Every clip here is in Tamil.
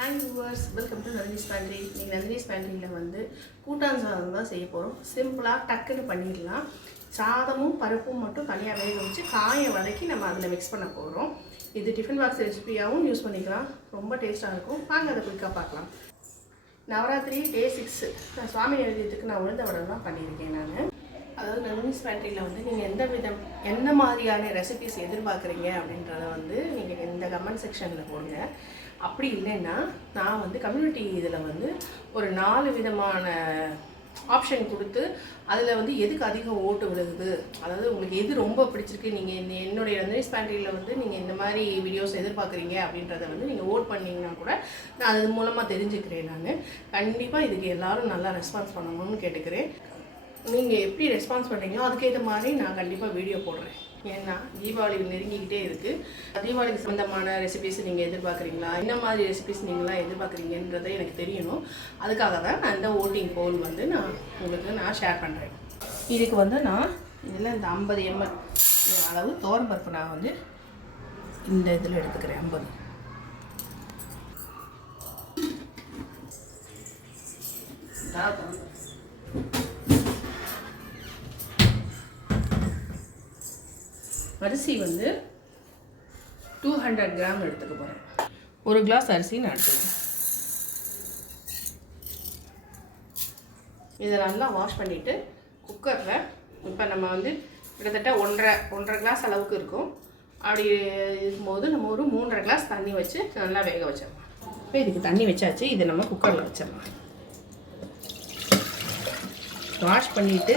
Hi viewers welcome to Nandini's pantry நீங்கள் நந்தினிஸ் பேண்ட்ரியில் வந்து கூட்டான் சாதம் தான் செய்ய போகிறோம் சிம்பிளாக டக்குன்னு பண்ணிடலாம். சாதமும் பருப்பும் மட்டும் தனியாக வேக வச்சு காயை வதக்கி நம்ம அதில் மிக்ஸ் பண்ண போகிறோம் இது டிஃபன் பாக்ஸ் ரெசிபியாகவும் யூஸ் பண்ணிக்கலாம். ரொம்ப டேஸ்ட்டாக இருக்கும். வாங்க அதை குயிக்காக பார்க்கலாம். நவராத்திரி டே சிக்ஸ் நான் சுவாமி எழுதியத்துக்கு நான் உளுந்த வடை தான் பண்ணியிருக்கேன் நான். அதாவது நந்தினிஸ் பேண்ட்ரியில் வந்து நீங்கள் எந்த விதம் என்ன மாதிரியான ரெசிபிஸ் எதிர்பார்க்குறீங்க அப்படின்றத வந்து நீங்கள் இந்த கமெண்ட் செக்ஷனில் போடுங்க. அப்படி இல்லைன்னா நான் வந்து கம்யூனிட்டி இதில் வந்து ஒரு நாலு விதமான ஆப்ஷன் கொடுத்து அதில் வந்து எதுக்கு அதிக ஓட்டு விழுகுது? அதாவது உங்களுக்கு எது ரொம்ப பிடிச்சிருக்கு? நீங்கள் இந்த என்னுடைய நந்தினிஸ் பேண்ட்ரியில் வந்து நீங்கள் இந்த மாதிரி வீடியோஸ் எதிர்பார்க்குறீங்க அப்படின்றத வந்து நீங்கள் ஓட் பண்ணிங்கன்னா கூட நான் அது மூலமாக தெரிஞ்சுக்கிறேன் நான். கண்டிப்பாக இதுக்கு எல்லாரும் நல்லா ரெஸ்பான்ஸ் பண்ணணும்னு கேட்டுக்கிறேன். நீங்கள் எப்படி ரெஸ்பான்ஸ் பண்ணுறீங்களோ அதுக்கேற்ற மாதிரி நான் கண்டிப்பாக வீடியோ போடுறேன். ஏன்னா தீபாவளி நெருங்கிக்கிட்டே இருக்குது தீபாவளிக்கு சம்மந்தமான ரெசிபிஸ் நீங்கள் எதிர்பார்க்குறீங்களா? என்ன மாதிரி ரெசிபிஸ் நீங்களாம் எதிர்பார்க்குறீங்கன்றதை எனக்கு தெரியணும். அதுக்காக தான் நான் இந்த ஓட்டிங் போல் வந்து நான் உங்களுக்கு நான் ஷேர் பண்ணுறேன் இதுக்கு வந்து நான் இதில் இந்த ஐம்பது எம்எல் அளவு தோரம் பருப்பு நான் வந்து இந்த இதில் எடுத்துக்கிறேன் ஐம்பது. அரிசி வந்து டூ ஹண்ட்ரட் கிராம் எடுத்துக்க போகிறேன் ஒரு கிளாஸ் அரிசி நான் எடுத்துக்கிறேன். இதை நல்லா வாஷ் பண்ணிவிட்டு குக்கரில் இப்போ நம்ம வந்து கிட்டத்தட்ட ஒன்றரை ஒன்றரை கிளாஸ் அளவுக்கு இருக்கும். அப்படி இருக்கும்போது நம்ம ஒரு மூன்றரை கிளாஸ் தண்ணி வச்சு நல்லா வேக வச்சிடலாம். இப்போ இதுக்கு தண்ணி வச்சாச்சு இதை நம்ம குக்கரில் வச்சிடலாம். வாஷ் பண்ணிவிட்டு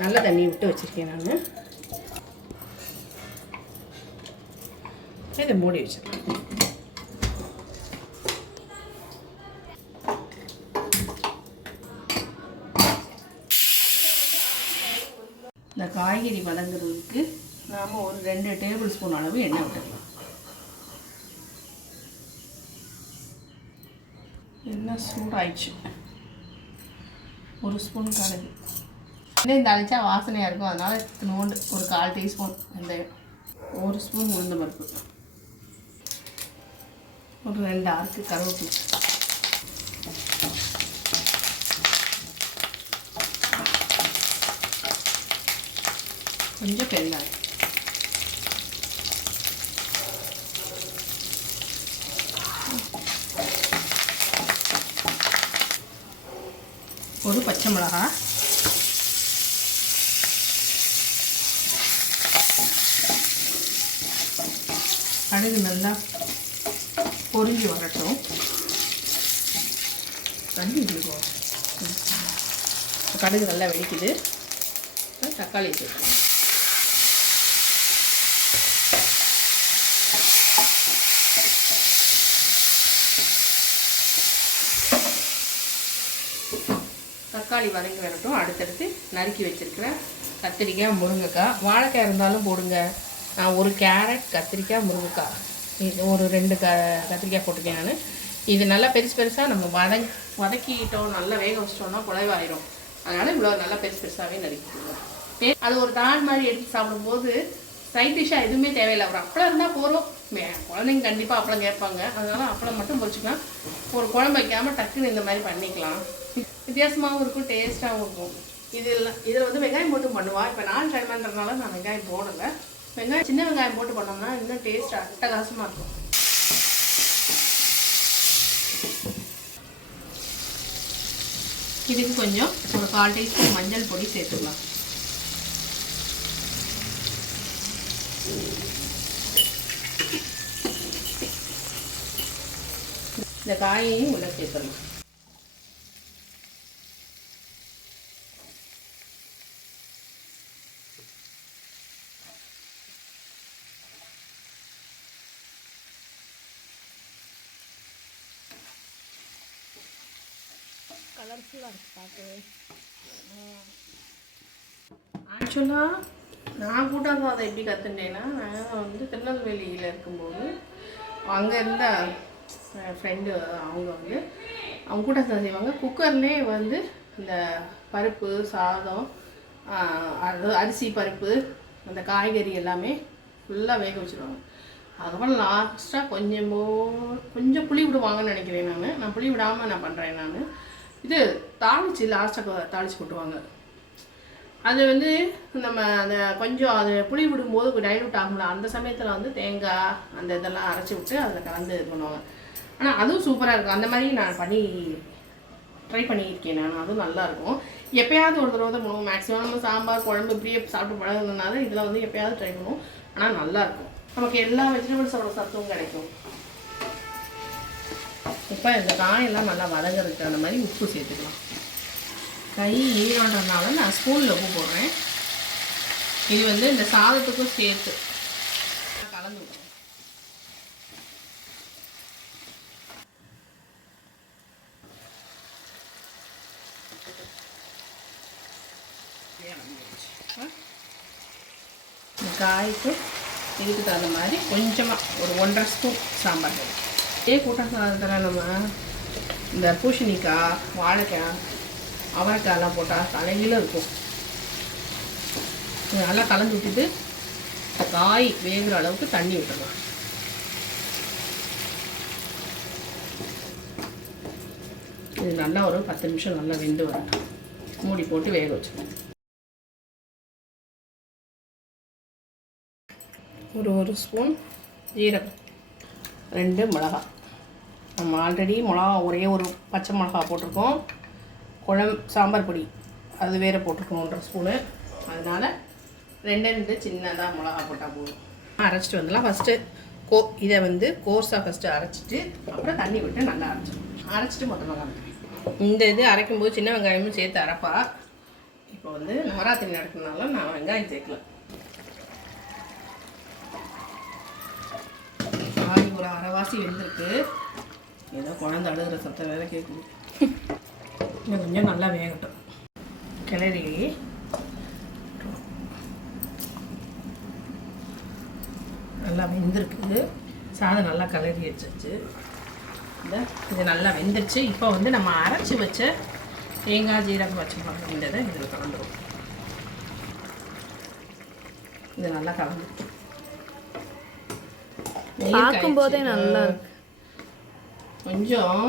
நல்ல தண்ணி விட்டு வச்சுருக்கேன் நான். இதை மூடி வச்சுருக்கேன். இந்த காய்கறி வதங்குறதுக்கு நாம் ஒரு ரெண்டு டேபிள் ஸ்பூன் அளவு எண்ணெய் விட்டுக்கலாம். எண்ணெய் சூடாயிடுச்சு. ஒரு ஸ்பூன் கடுகு. இன்னும் தாளிச்சா வாசனையாக இருக்கும். அதனால் நோண்டு ஒரு கால் டீஸ்பூன் வெந்தயம் ஒரு ஸ்பூன் உளுந்த பருப்பு ஒரு ரெண்டு ஆறுக்கு கருவேப்பிலை. கொஞ்சம் பெருங்காயம். ஒரு பச்சை மிளகாய் கடுகு நல்லா பொருங்கி வரட்டும். தண்ணி இருக்கும் கடுகு நல்லா வெடிக்குது. தக்காளி சேர்க்கணும் தக்காளி வதங்கி வரட்டும். அடுத்தடுத்து நறுக்கி வச்சுருக்கிறேன் கத்திரிக்காய் முருங்கைக்காய் வாழைக்காய் இருந்தாலும் போடுங்க. நான் ஒரு கேரட் கத்திரிக்காய் முருங்கைக்காய். இது ஒரு ரெண்டு க கத்திரிக்காய் போட்டிருக்கேன் நான். இது நல்லா பெருசு பெருசாக நம்ம வதங் வதக்கிட்டோம் நல்லா வேக வச்சிட்டோம்னா குழைவாயிரும் அதனால் இவ்வளோ நல்லா பெருசு பெருசாகவே நறுக்கிடுவோம். அது ஒரு தாள் மாதிரி எடுத்து சாப்பிடும்போது சைட் டிஷ்ஷாக எதுவுமே தேவையில்லை. ஒரு அப்பளம் இருந்தால் போகிறோம் குழந்தைங்க கண்டிப்பாக அப்பளம் கேட்பாங்க. அதனால் அப்பளம் மட்டும் பொரிச்சுக்கலாம் ஒரு குழம்பு வைக்காமல் டக்குன்னு இந்த மாதிரி பண்ணிக்கலாம் வித்தியாசமாகவும் இருக்கும் டேஸ்ட்டாகவும் இருக்கும். இதில் இதில் வந்து வெங்காயம் போட்டு பண்ணுவாள் இப்போ நான் ட்ரை பண்ணுறதுனால நான் வெங்காயம் போடலை. வெங்காயம் சின்ன வெங்காயம் போட்டு பண்ணோம்னா இன்னும் டேஸ்ட் அட்டகாசமாக இருக்கும். இதுக்கு கொஞ்சம் ஒரு கால் டீஸ்பூன் மஞ்சள் பொடி சேர்த்துக்கலாம். இந்த காயையும் உள்ள சேர்த்துடலாம். கலர்ஃபுல்லாக இருக்குது பார்க்கவே. ஆக்சுவலாக நான் கூட்டாங்க அதை எப்படி கற்றுட்டேன்னா நான் வந்து திருநெல்வேலியில் இருக்கும்போது அங்கே இருந்த ஃப்ரெண்டு அவங்க வந்து அவங்க கூட செய்வாங்க. குக்கர்லேயே வந்து இந்த பருப்பு சாதம் அது அரிசி பருப்பு அந்த காய்கறி எல்லாமே ஃபுல்லாக வேக வச்சுருவாங்க. அதுக்கப்புறம் லாஸ்ட்டாக கொஞ்சமோ கொஞ்சம் புளி விடுவாங்கன்னு நினைக்கிறேன் நான். நான் புளி விடாமல் நான் பண்ணுறேன் நான். இது தாளிச்சு லாஸ்ட்டாக தாளிச்சு கொட்டுவாங்க. அது வந்து நம்ம அந்த கொஞ்சம் அது புளி விடும்போது டைலூட் ஆகும்ல அந்த சமயத்தில் வந்து தேங்காய் அந்த இதெல்லாம் அரைச்சி விட்டு அதில் கலந்து இது பண்ணுவாங்க. ஆனால் அதுவும் சூப்பராக இருக்கும். அந்த மாதிரி நான் பண்ணி ட்ரை பண்ணியிருக்கேன் நான். அதுவும் நல்லாயிருக்கும் எப்பயாவது ஒரு தடவை தான் பண்ணுவோம். மேக்ஸிமம் நம்ம சாம்பார் குழம்பு இப்படியே சாப்பிட்டு பழகுனால இதில் வந்து எப்பயாவது ட்ரை பண்ணுவோம். ஆனால் நல்லாயிருக்கும் நமக்கு எல்லா வெஜிடபிள்ஸோட சத்தும் கிடைக்கும். இப்போ இந்த காயெல்லாம் நல்லா வதங்கிறதுக்கு அந்த மாதிரி உப்பு சேர்த்துக்கலாம். கை ஈரான்றதுனால நான் ஸ்பூனில் உப்பு போடுறேன். இது வந்து இந்த சாதத்துக்கும் சேர்த்து கலந்து விடுறேன். காய்க்கு இதுக்கு தகுந்த மாதிரி கொஞ்சமாக ஒரு ஒன்றரை ஸ்பூன் சாம்பார் தூள். இதே கூட்டம் சாதத்தில் நம்ம இந்த பூசணிக்காய் வாழைக்காய் அவரைக்காயெல்லாம் போட்டால் தலையில இருக்கும். நல்லா கலந்து விட்டுட்டு காய் வேகிற அளவுக்கு தண்ணி விட்டுடலாம் இது நல்லா ஒரு பத்து நிமிஷம் நல்லா வெந்து வரணும். மூடி போட்டு வேக வச்சுக்கணும். ஒரு ஒரு ஸ்பூன் ஜீரகம் ரெண்டு மிளகா நம்ம ஆல்ரெடி மிளகா ஒரே ஒரு பச்சை மிளகா போட்டிருக்கோம். குழம்பு சாம்பார் பொடி. அது வேறு போட்டிருக்கோம் ஒன்றரை ஸ்பூனு அதனால் ரெண்டு ரெண்டு சின்னதாக மிளகா போட்டால் போதும். அரைச்சிட்டு வந்துடலாம். ஃபஸ்ட்டு கோ இதை வந்து கோர்ஸாக ஃபஸ்ட்டு அரைச்சிட்டு அப்புறம் தண்ணி விட்டு நல்லா அரைச்சிடும் அரைச்சிட்டு மொத்தமாக காமிக்கிறேன். இந்த இது அரைக்கும்போது சின்ன வெங்காயமும் சேர்த்து அரைப்பா. இப்போ வந்து நவராத்திரி நடக்கிறதுனால நான் வெங்காயம் சேர்க்கல காய் ஒரு அரைவாசி வெந்திருக்கு. ஏதோ குழந்தை அழுகிற சத்தம் வேற கேட்குது இன்னும் கொஞ்சம் நல்லா வேகட்டும். கிளறி. நல்லா வெந்திருக்கு. சாதம் நல்லா கிளறி வச்சிருச்சு. இந்த? இது நல்லா வெந்துருச்சு. இப்போ வந்து நம்ம அரைச்சி வச்ச தேங்காய் ஜீரகம் வச்சுக்கலாம் அப்படின்றத இதில் கலந்துரும். இது நல்லா கலந்து பார்க்கும்போதே நல்லா இருக்கு. கொஞ்சம்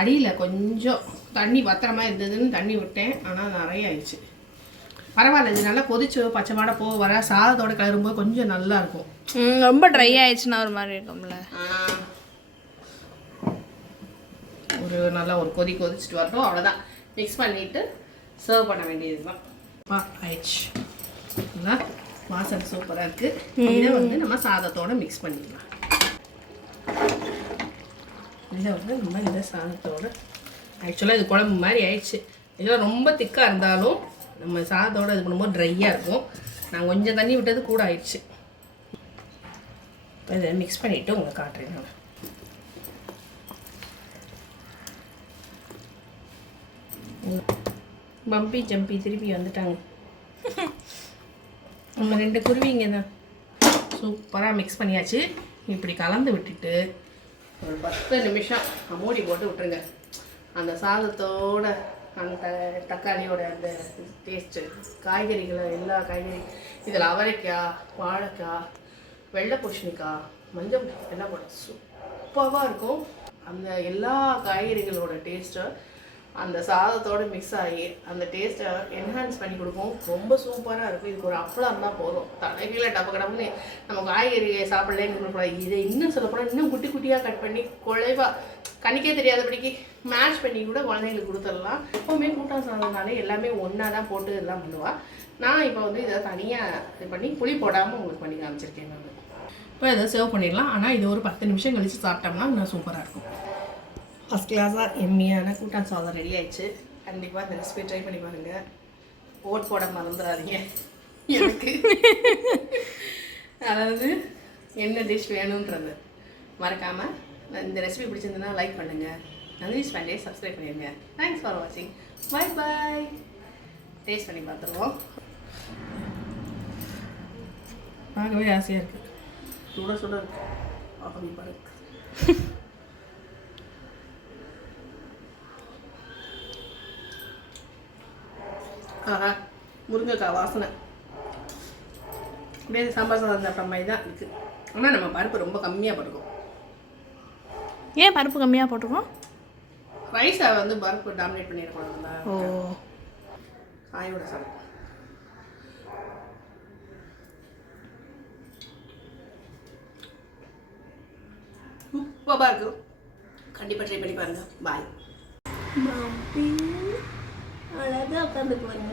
அடியில் கொஞ்சம் தண்ணி பத்திரமா இருந்ததுன்னு தண்ணி விட்டேன். ஆனால் நிறைய ஆயிடுச்சு. பரவாயில்ல இது நல்லா கொதிச்சு பச்சை மாடை போக வர சாதத்தோட கிளறும்போது கொஞ்சம் நல்லா இருக்கும். ரொம்ப ட்ரை ஆயிடுச்சுன்னா ஒரு மாதிரி இருக்கும்ல. ஒரு நல்லா ஒரு கொதி கொதிச்சுட்டு வரட்டும். அவ்வளோதான் மிக்ஸ் பண்ணிட்டு சர்வ் பண்ண வேண்டியது தான் ஆயிடுச்சு. நல்லா வாசனை சூப்பராக இருக்குது இதை வந்து நம்ம சாதத்தோட மிக்ஸ் பண்ணிடலாம் இதை வந்து நம்ம இந்த சாதத்தோட. ஆக்சுவலாக இது குழம்பு மாதிரி ஆயிடுச்சு. இதெல்லாம் ரொம்ப திக்காக இருந்தாலும் நம்ம சாதத்தோட இது பண்ணும்போது ட்ரையாக இருக்கும். நான் கொஞ்சம் தண்ணி விட்டது கூட ஆயிடுச்சு. இப்போ இதை மிக்ஸ் பண்ணிவிட்டு உங்களை காட்டுறேன் நான். பம்பி ஜம்பி திருப்பி வந்துட்டாங்க. நம்ம ரெண்டு குருவிங்க தான். சூப்பராக மிக்ஸ் பண்ணியாச்சு. இப்படி கலந்து விட்டுட்டு ஒரு பத்து நிமிஷம் மூடி போட்டு விட்டுருங்க. அந்த சாதத்தோட அந்த த- தக்காளியோட அந்த டேஸ்ட்டு காய்கறிகளை எல்லா காய்கறி இதில் அவரைக்காய் வாழைக்காய் வெள்ளை பூசணிக்காய் மஞ்சள் எல்லாம் போட சூப்பராக இருக்கும். அந்த எல்லா காய்கறிகளோட டேஸ்ட்டை அந்த சாதத்தோட மிக்ஸ் ஆகி அந்த டேஸ்ட்டை என்ஹான்ஸ் பண்ணி கொடுக்கும் ரொம்ப சூப்பராக இருக்கும். இதுக்கு ஒரு அப்பளம் இருந்தால் போதும். தலைகீழ டப்பு கடப்புன்னு நம்ம காய்கறி சாப்பிடலன்னு கொடுக்கூடாது இதை இன்னும் சொல்லப்போனால் இன்னும் குட்டி குட்டியாக கட் பண்ணி குழைவாக கணிக்கே தெரியாதபடிக்கு மேட்ச் பண்ணி கூட குழந்தைங்களுக்கு கொடுத்துடலாம். எப்போவுமே கூட்டம் சாதம்னாலே எல்லாமே ஒன்றா தான் போட்டு இதெல்லாம் பண்ணுவாள் நான் இப்போ வந்து இதை தனியாக இது பண்ணி புளி போடாமல் உங்களுக்கு பண்ணி காமிச்சிருக்கேன் நான். இப்போ இதை சேவ் பண்ணிடலாம். ஆனால் இது ஒரு பத்து நிமிஷம் கழித்து சாப்பிட்டோம்னா இன்னும் சூப்பராக இருக்கும். ஃபஸ்ட் கிளாஸாக எம்மியான கூட்டான் சாதம் ரெடி ஆயிடுச்சு. கண்டிப்பாக இந்த ரெசிபி ட்ரை பண்ணி பாருங்கள் ஓட் போட மறந்துடாதீங்க எனக்கு. அதாவது என்ன டிஷ் வேணுன்றது மறக்காமல் இந்த ரெசிபி பிடிச்சிருந்ததுன்னா லைக் பண்ணுங்கள் நந்தினி ஸ்பேண்டே சப்ஸ்கிரைப் பண்ணிடுங்க தேங்க்ஸ் ஃபார் வாட்சிங் பை பாய் டேஸ்ட் பண்ணி பார்த்துருவோம். பார்க்கவே ஆசையாக இருக்குது சுட சுட இருக்கு. அப்படி பாருங்க ஆஹா முருங்கைக்காய் வாசனை. அப்படியே சாம்பார் சாதம் சாப்பிட்ற மாதிரி தான் இருக்குது ஆனால் நம்ம பருப்பு ரொம்ப கம்மியாக போட்டுக்கோம். ஏன் பருப்பு கம்மியாக போட்டிருக்கோம் ரைஸை வந்து பருப்பு டாமினேட் பண்ணிடக்கூடாதுல்ல ஓ. காயோட சாப்பிடும் சூப்பராக இருக்கும் கண்டிப்பாக ட்ரை பண்ணி பாருங்க. பாய் அழகாக உட்காந்துக்குவாங்க